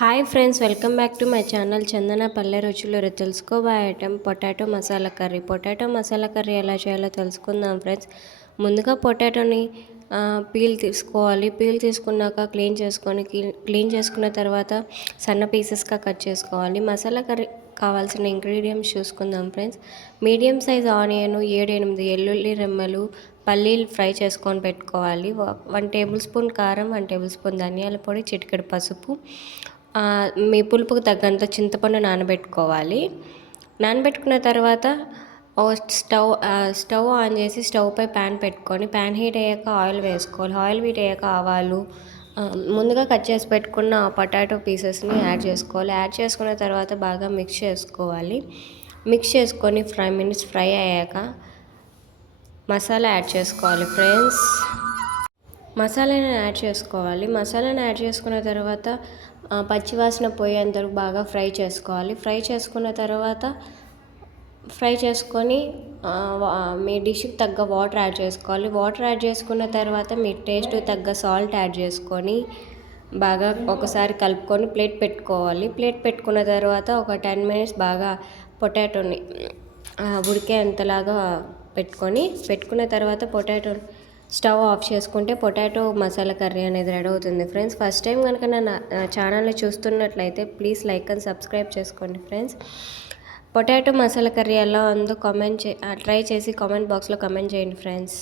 Hi friends, welcome back to my channel Chandana Palle Ruchulu. తెలుసుకోబోయే item potato masala curry. Potato masala curry ఎలా చేయాలో తెలుసుకుందాం ఫ్రెండ్స్. ముందుగా పొటాటోని పీల్ తీసుకోవాలి. పీల్ తీసుకున్నాక క్లీన్ చేసుకున్న తర్వాత సన్న పీసెస్గా కట్ చేసుకోవాలి. మసాలా కర్రీ కావాల్సిన ఇంగ్రీడియంట్స్ చూసుకుందాం ఫ్రెండ్స్. మీడియం సైజ్ ఆనియన్, 7-8 వెల్లుల్లి రెమ్మలు, పల్లీలు ఫ్రై చేసుకొని పెట్టుకోవాలి. 1 టేబుల్ స్పూన్ కారం, 1 టేబుల్ స్పూన్ ధనియాల పొడి, చిటికెడు పసుపు, మీ పులుపుకు తగ్గంత చింతపండు నానబెట్టుకోవాలి. నానబెట్టుకున్న తర్వాత స్టవ్ ఆన్ చేసి స్టవ్ పై ప్యాన్ పెట్టుకొని ప్యాన్ హీట్ అయ్యాక ఆయిల్ వేసుకోవాలి. ఆయిల్ హీట్ అయ్యాక ఆవాలు, ముందుగా కట్ చేసి పెట్టుకున్న పొటాటో పీసెస్ని యాడ్ చేసుకోవాలి. యాడ్ చేసుకున్న తర్వాత బాగా మిక్స్ చేసుకోవాలి. మిక్స్ చేసుకొని 5 minutes ఫ్రై అయ్యాక మసాలా యాడ్ చేసుకోవాలి ఫ్రెండ్స్. మసాలాను యాడ్ చేసుకున్న తర్వాత పచ్చివాసన పోయేంత బాగా ఫ్రై చేసుకోవాలి. ఫ్రై చేసుకొని మీ డిష్కి తగ్గ వాటర్ యాడ్ చేసుకోవాలి. వాటర్ యాడ్ చేసుకున్న తర్వాత మీ టేస్ట్ తగ్గ సాల్ట్ యాడ్ చేసుకొని బాగా ఒకసారి కలుపుకొని ప్లేట్ పెట్టుకున్న తర్వాత ఒక 10 minutes బాగా పొటాటోని ఉడికేంతలాగా పెట్టుకున్న తర్వాత స్టవ్ ఆఫ్ చేసుకుంటే పొటాటో మసాలా కర్రీ అనేది రెడీ అవుతుంది ఫ్రెండ్స్. ఫస్ట్ టైం కనుక నా ఛానల్ని చూస్తున్నట్లయితే ప్లీజ్ లైక్ అండ్ సబ్స్క్రైబ్ చేసుకోండి ఫ్రెండ్స్. పొటాటో మసాలా కర్రీ ఎలా ఉందో ట్రై చేసి కామెంట్ బాక్స్లో కామెంట్ చేయండి ఫ్రెండ్స్.